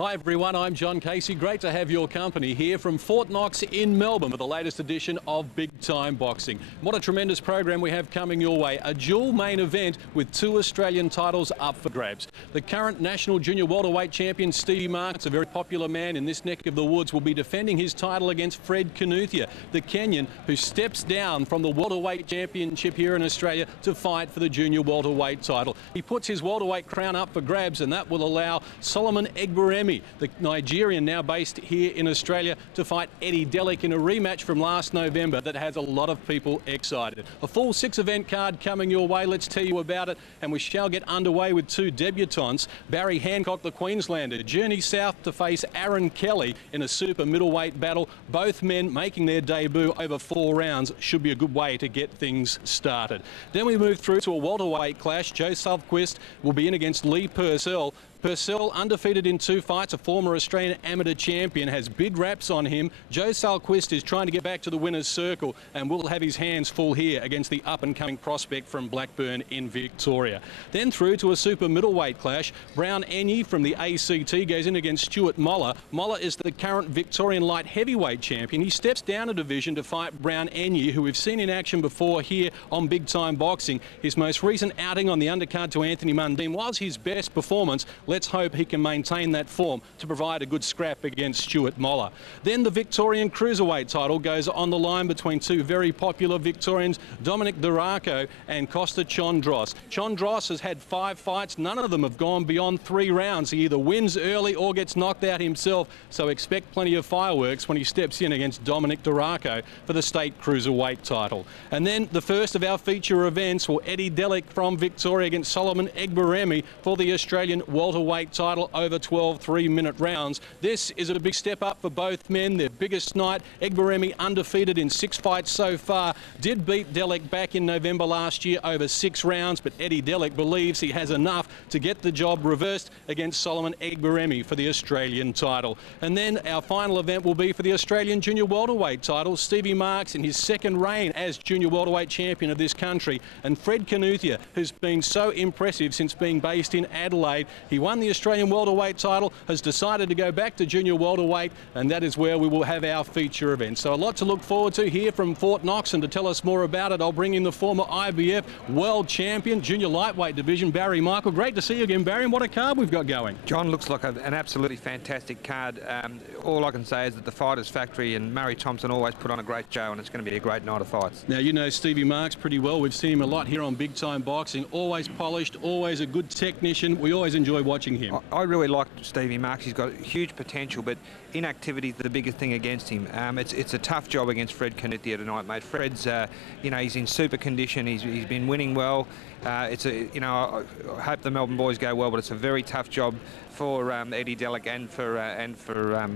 Hi everyone, I'm John Casey. Great to have your company here from Fort Knox in Melbourne for the latest edition of Big Time Boxing. What a tremendous program we have coming your way. A dual main event with 2 Australian titles up for grabs. The current national junior welterweight champion Stevie Marks, a very popular man in this neck of the woods, will be defending his title against Fred Knuthia, the Kenyan who steps down from the welterweight championship here in Australia to fight for the junior welterweight title. He puts his welterweight crown up for grabs, and that will allow Solomon Egberemi, the Nigerian now based here in Australia, to fight Eddie Delic in a rematch from last November that has a lot of people excited. A full 6-event card coming your way. Let's tell you about it, and we shall get underway with 2 debutants. Barry Hancock, the Queenslander, journeys south to face Aaron Kelly in a super middleweight battle. Both men making their debut over 4 rounds. Should be a good way to get things started. Then we move through to a welterweight clash. Joe Salquist will be in against Lee Purcell. Purcell, undefeated in 2 fights, a former Australian amateur champion, has big raps on him. Joe Salquist is trying to get back to the winner's circle and will have his hands full here against the up-and-coming prospect from Blackburn in Victoria. Then through to a super middleweight clash. Brown Enyi from the ACT goes in against Stuart Moller. Moller is the current Victorian light heavyweight champion. He steps down a division to fight Brown Enyi, who we've seen in action before here on Big Time Boxing. His most recent outing on the undercard to Anthony Mundine was his best performance. Let's hope he can maintain that form to provide a good scrap against Stuart Moller. Then the Victorian Cruiserweight title goes on the line between 2 very popular Victorians, Dominic Duraco and Costa Chondros. Chondros has had 5 fights. None of them have gone beyond 3 rounds. He either wins early or gets knocked out himself, so expect plenty of fireworks when he steps in against Dominic Duraco for the state Cruiserweight title. And then the first of our feature events will Eddie Delic from Victoria against Solomon Egberemi for the Australian welterweight title over 12 3-minute rounds. This is a big step up for both men, their biggest night. Egberemi, undefeated in 6 fights so far, did beat Delic back in November last year over 6 rounds, but Eddie Delic believes he has enough to get the job reversed against Solomon Egberemi for the Australian title. And then our final event will be for the Australian junior welterweight title. Stevie Marks in his 2nd reign as junior welterweight champion of this country, and Fred Knuthia, who's been so impressive since being based in Adelaide. He won the Australian welterweight title, has decided to go back to junior welterweight, and that is where we will have our feature event. So a lot to look forward to here from Fort Knox, and to tell us more about it, I'll bring in the former IBF world champion, junior lightweight division, Barry Michael. Great to see you again, Barry, and what a card we've got going. John, looks like an absolutely fantastic card. All I can say is that the Fighters Factory and Murray Thompson always put on a great show, and it's going to be a great night of fights. Now, you know Stevie Marks pretty well. We've seen him a lot here on Big Time Boxing. Always polished, always a good technician. We always enjoy watching him. I really like Stevie Marks. He's got huge potential, but inactivity is the biggest thing against him. It's a tough job against Fred Knuthia tonight, mate. Fred's, he's in super condition. He's been winning well. I hope the Melbourne boys go well, but it's a very tough job for Eddie Delic and for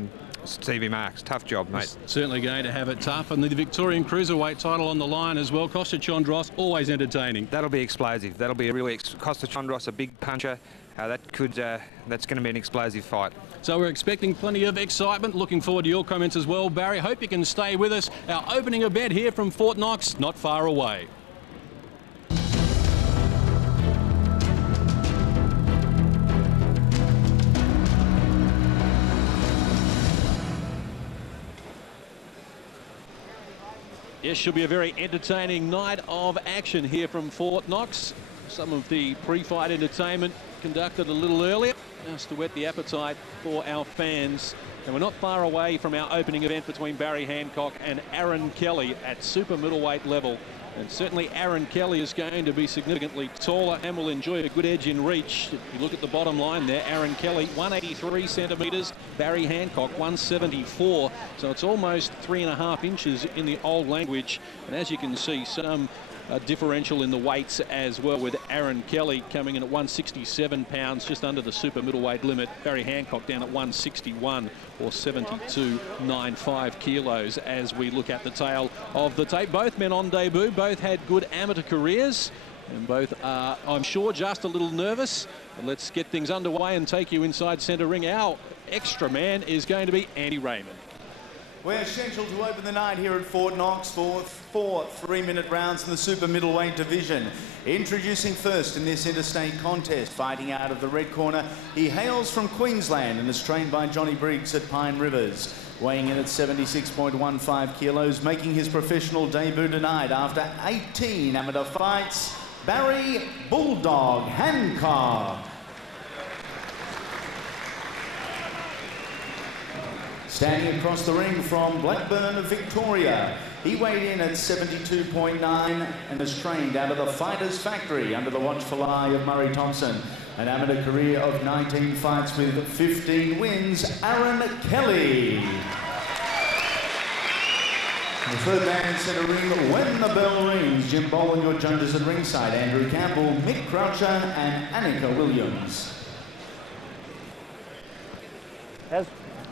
Stevie Marks. Tough job, mate. It's certainly going to have it tough, and the Victorian Cruiserweight title on the line as well. Costa Chondros, always entertaining. That'll be explosive. That'll be a really Costa Chondros, a big puncher. That's going to be an explosive fight. So we're expecting plenty of excitement. Looking forward to your comments as well, Barry. Hope you can stay with us. Our opening event here from Fort Knox, not far away. Yes, should be a very entertaining night of action here from Fort Knox. Some of the pre-fight entertainment conducted a little earlier, just to whet the appetite for our fans. And we're not far away from our opening event between Barry Hancock and Aaron Kelly at super middleweight level. And certainly Aaron Kelly is going to be significantly taller and will enjoy a good edge in reach. If you look at the bottom line there, Aaron Kelly 183 centimetres, Barry Hancock 174. So it's almost 3.5 inches in the old language. And as you can see, some differential in the weights as well, with Aaron Kelly coming in at 167 pounds, just under the super middleweight limit. Barry Hancock down at 161 or 72.95 kilos as we look at the tail of the tape. Both men on debut, both had good amateur careers, and both are, I'm sure, just a little nervous. But let's get things underway and take you inside centre ring. Our extra man is going to be Andy Raymond. We're scheduled to open the night here at Fort Knox for 4 3-minute rounds in the super middleweight division. Introducing first in this interstate contest, fighting out of the red corner, he hails from Queensland and is trained by Johnny Briggs at Pine Rivers. Weighing in at 76.15 kilos, making his professional debut tonight after 18 amateur fights, Barry Bulldog Hancock. Standing across the ring from Blackburn, Victoria, he weighed in at 72.9 and is trained out of the Fighters Factory under the watchful eye of Murray Thompson. An amateur career of 19 fights with 15 wins, Aaron Kelly. The third man centre ring, when the bell rings, Jim Boland, your judges at ringside, Andrew Campbell, Mick Croucher and Annika Williams.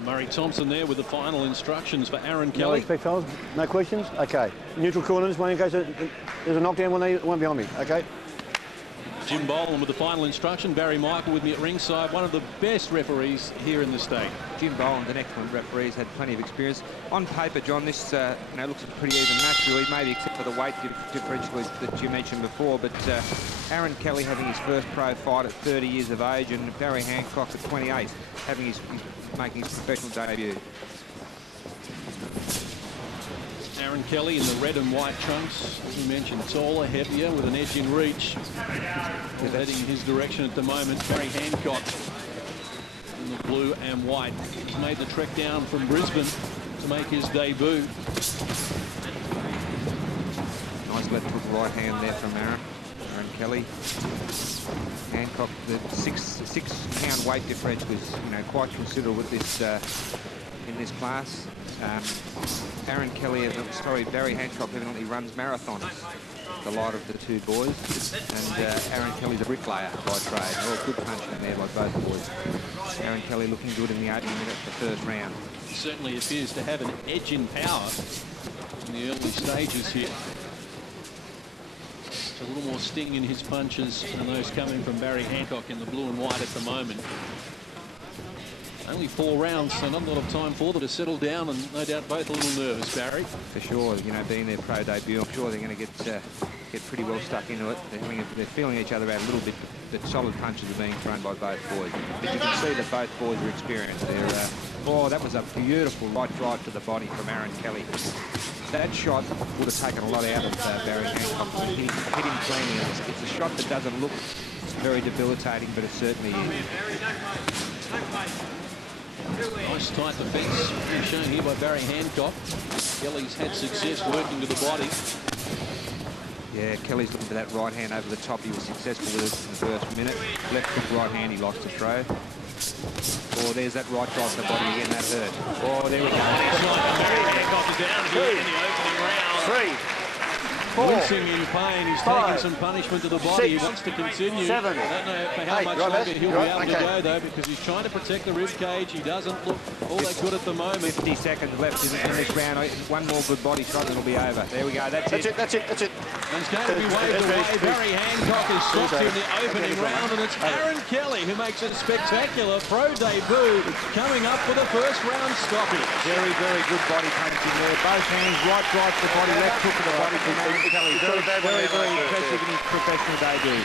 Murray Thompson there with the final instructions for Aaron No Kelly. respect, fellas. No questions? Okay. Neutral corners, in case there's a knockdown, one behind me. Okay. Jim Boland with the final instruction. Barry Michael with me at ringside. One of the best referees here in the state. Jim Boland's an excellent referee. He's had plenty of experience. On paper, John, this looks a pretty even match, really, maybe except for the weight differential that you mentioned before. But Aaron Kelly having his first pro fight at 30 years of age, and Barry Hancock at 28 having making his professional debut. Aaron Kelly in the red and white trunks, as we mentioned, taller, heavier, with an edge in reach. All heading in his direction at the moment. Barry Hancock in the blue and white. He's made the trek down from Brisbane to make his debut. Nice left hook right hand there from Aaron Kelly. Hancock, the six-pound weight differential is quite considerable with this in this class. Barry Hancock evidently runs marathons, the light of the two boys, and Aaron Kelly's a bricklayer by trade. Oh, good punching there by both boys. Aaron Kelly looking good in the opening minute of the first round. He certainly appears to have an edge in power in the early stages here. It's a little more sting in his punches than those coming from Barry Hancock in the blue and white at the moment. Only 4 rounds, so not a lot of time for them to settle down, and no doubt both a little nervous, Barry. For sure, being their pro debut, I'm sure they're going to get pretty well stuck into it. They're feeling each other out a little bit, but solid punches are being thrown by both boys. But you can see that both boys are experienced. That was a beautiful right drive to the body from Aaron Kelly. That shot would have taken a lot out of Barry Hancock. He hit him cleanly. It's a shot that doesn't look very debilitating, but it certainly is. Nice tight defence being shown here by Barry Hancock. Kelly's had success working to the body. Yeah, Kelly's looking for that right hand over the top. He was successful with it in the first minute. Left hook right hand he likes to throw. Oh, there's that right drive to the body again, that hurt. Oh, there we go. Barry Hancock is down here in the opening round. 3, 4, Wincing in pain, he's 5, taking some punishment to the body. 6, he wants to continue. 7, I don't know for how 8, much right, longer he'll be able to okay. go, though, because he's trying to protect the rib cage. He doesn't look all that good at the moment. 50 seconds left in this round. One more good body shot and it'll be over. There we go. That's it. That's it. And it's going to be waved away. Barry Hancock is stopped in the opening round, and it's Aaron Kelly who makes a spectacular pro debut, coming up for the first round stoppage. Very, very good body punching there. Both hands, right drive to the body, left hook to the body from Aaron Kelly. Very, very impressive in his professional debut.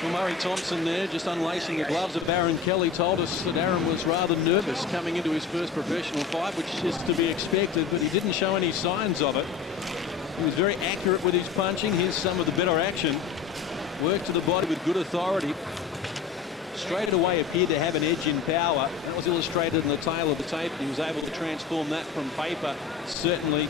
Well, Murray Thompson there, just unlacing the gloves of Aaron Kelly, told us that Aaron was rather nervous coming into his first professional fight, which is to be expected, but he didn't show any signs of it. He was very accurate with his punching. Here's some of the better action. Worked to the body with good authority. Straight away appeared to have an edge in power. That was illustrated in the tail of the tape. He was able to transform that from paper, certainly,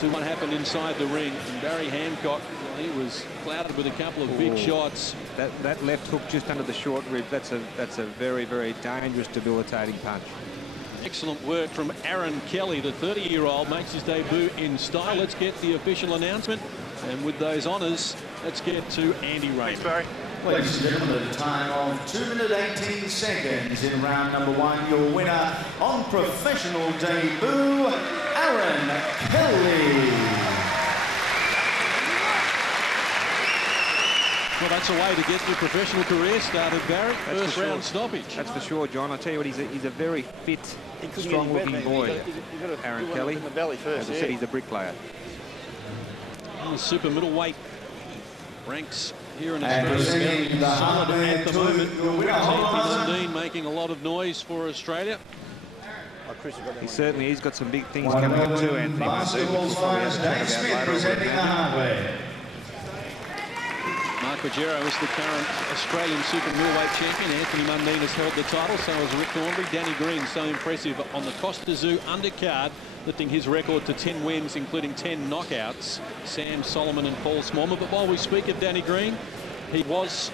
to what happened inside the ring. And Barry Hancock, he was clouded with a couple of big shots. That left hook just under the short rib, that's a very, very dangerous, debilitating punch. Excellent work from Aaron Kelly. The 30-year-old makes his debut in style. Let's get the official announcement. And with those honours, let's get to Andy Raymond. Thanks, Barry. Ladies and gentlemen, at a time of 2 minutes 18 seconds in round number 1, your winner on professional debut, Aaron Kelly. Well, they that's a way to get your professional career started, Barry. First round stoppage. That's for sure, John. I tell you what, he's a very fit, strong-looking boy, Aaron Kelly. As I said, he's a bricklayer. The super middleweight ranks here in Australia solid at the moment. Anthony Mundine making a lot of noise for Australia. He's got some big things coming up too, Anthony Mundine. Presenting the hardware. Mark Rogero is the current Australian super middleweight champion. Anthony Mundine has held the title, so has Rick Thornberry. Danny Green, so impressive on the Costa Zoo undercard, lifting his record to 10 wins, including 10 knockouts. Sam Solomon and Paul Smallman. But while we speak of Danny Green, he was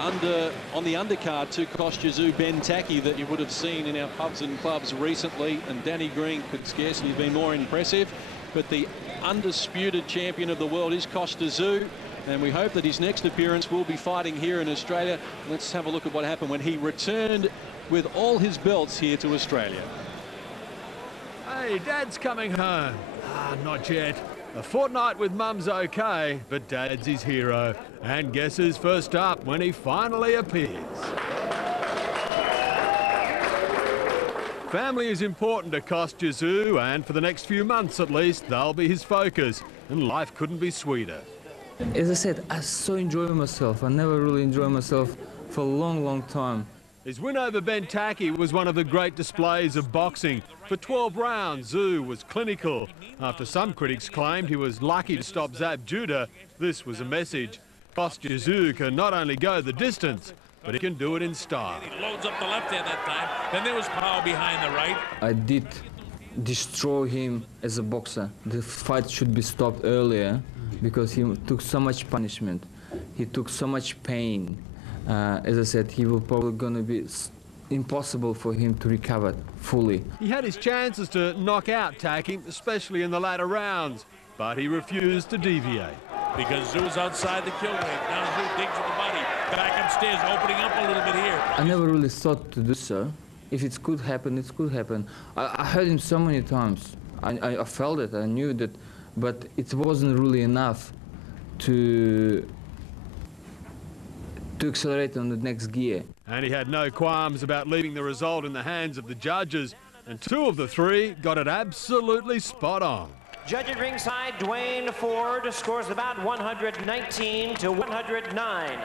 on the undercard to Costa Zoo Ben Taki that you would have seen in our pubs and clubs recently, and Danny Green could scarcely be more impressive. But the undisputed champion of the world is Costa Zoo, and we hope that his next appearance will be fighting here in Australia. Let's have a look at what happened when he returned with all his belts here to Australia. Hey, Dad's coming home. Not yet. A fortnight with Mum's okay, but Dad's his hero. And guess who's first up when he finally appears? Family is important to Costa Zoo, and for the next few months at least, they'll be his focus. And life couldn't be sweeter. As I said, I so enjoy myself. I never really enjoyed myself for a long, long time. His win over Ben Taki was one of the great displays of boxing. For 12 rounds, Zoo was clinical. After some critics claimed he was lucky to stop Zab Judah, this was a message. Costa Zoo can not only go the distance, but he can do it in style. He loads up the left hand that time. Then there was power behind the right. I did destroy him as a boxer. The fight should be stopped earlier because he took so much punishment. He took so much pain. As I said, he will probably going to be impossible for him to recover fully. He had his chances to knock out Taki, especially in the latter rounds, but he refused to deviate. Because Zoo's outside the kill range. Now Zoo digs with the body. Back upstairs, opening up a little bit here. I never really thought to do so. If it could happen, it could happen. I heard him so many times. I felt it, I knew that, but it wasn't really enough to accelerate on the next gear. And he had no qualms about leaving the result in the hands of the judges, and 2 of the 3 got it absolutely spot on. Judge at ringside, Dwayne Ford scores about 119 to 109.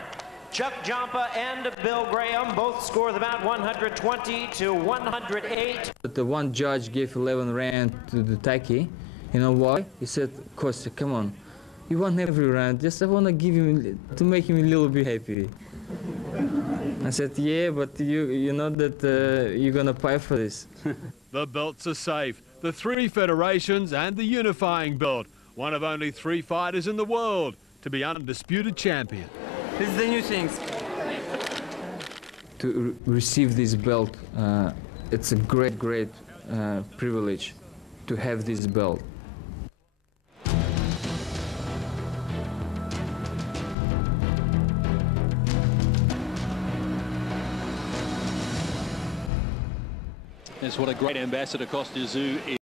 Chuck Jompa and Bill Graham both score about 120 to 108. But the one judge gave 11 rounds to the Taki. You know why? He said, Costa, come on. You won every round. Just I want to give him, to make him a little bit happy. I said, yeah, but you know that you're going to pay for this. The belts are safe. The 3 federations and the unifying belt. One of only 3 fighters in the world to be undisputed champion. This is the new things. To receive this belt, it's a great, great privilege to have this belt. That's what a great ambassador Costa Zoo is.